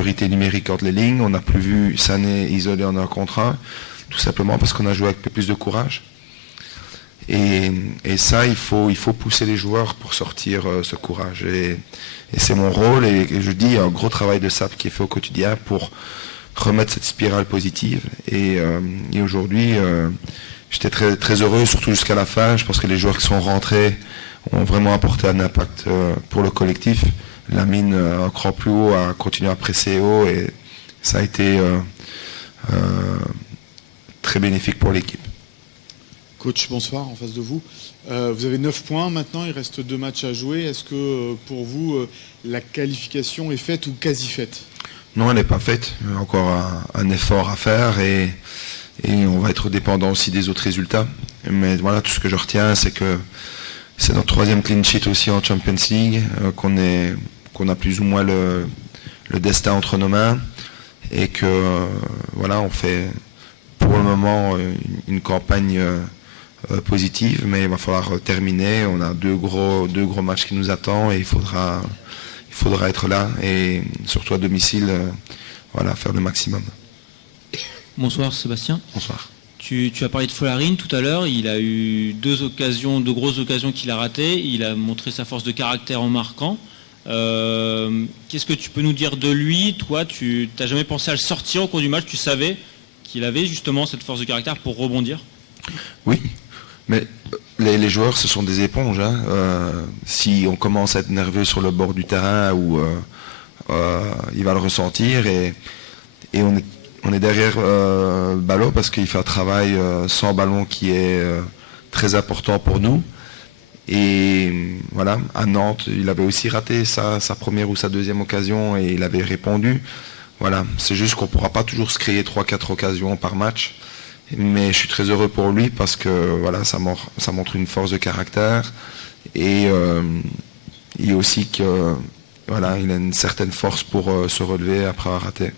supériorité numérique entre les lignes. On n'a plus vu Sané isolé en un contre un, tout simplement parce qu'on a joué avec un peu plus de courage. Et ça, il faut pousser les joueurs pour sortir ce courage. Et c'est mon rôle, et je dis, il y a un gros travail de SAP qui est fait au quotidien pour remettre cette spirale positive. Et aujourd'hui, j'étais très, très heureux, surtout jusqu'à la fin. Je pense que les joueurs qui sont rentrés ont vraiment apporté un impact pour le collectif. Lamine, un cran plus haut, a continué à presser haut, et ça a été très bénéfique pour l'équipe. Coach, bonsoir, en face de vous. Vous avez 9 points maintenant, il reste 2 matchs à jouer. Est-ce que pour vous, la qualification est faite ou quasi faite? Non, elle n'est pas faite. Il y a encore un effort à faire, et on va être dépendant aussi des autres résultats. Mais voilà, tout ce que je retiens, c'est que c'est notre 3e clean sheet aussi en Champions League, qu'on a plus ou moins le destin entre nos mains, et que voilà, on fait pour le moment une campagne positive, mais il va falloir terminer. On a deux gros matchs qui nous attendent, et il faudra être là, et surtout à domicile, faire le maximum. Bonsoir Sébastien. Bonsoir. Tu as parlé de Follarine tout à l'heure. Il a eu 2 grosses occasions qu'il a ratées. Il a montré sa force de caractère en marquant. Qu'est-ce que tu peux nous dire de lui? Toi, tu n'as jamais pensé à le sortir au cours du match? Tu savais qu'il avait justement cette force de caractère pour rebondir? Oui, mais les joueurs, ce sont des éponges. Hein. Si on commence à être nerveux sur le bord du terrain, il va le ressentir, et on est derrière ballon, parce qu'il fait un travail sans ballon qui est très important pour nous. Et voilà, à Nantes, il avait aussi raté sa première ou sa 2e occasion, et il avait répondu. Voilà, c'est juste qu'on ne pourra pas toujours se créer 3-4 occasions par match. Mais je suis très heureux pour lui, parce que voilà, ça montre une force de caractère, et aussi que voilà, il a une certaine force pour se relever après avoir raté.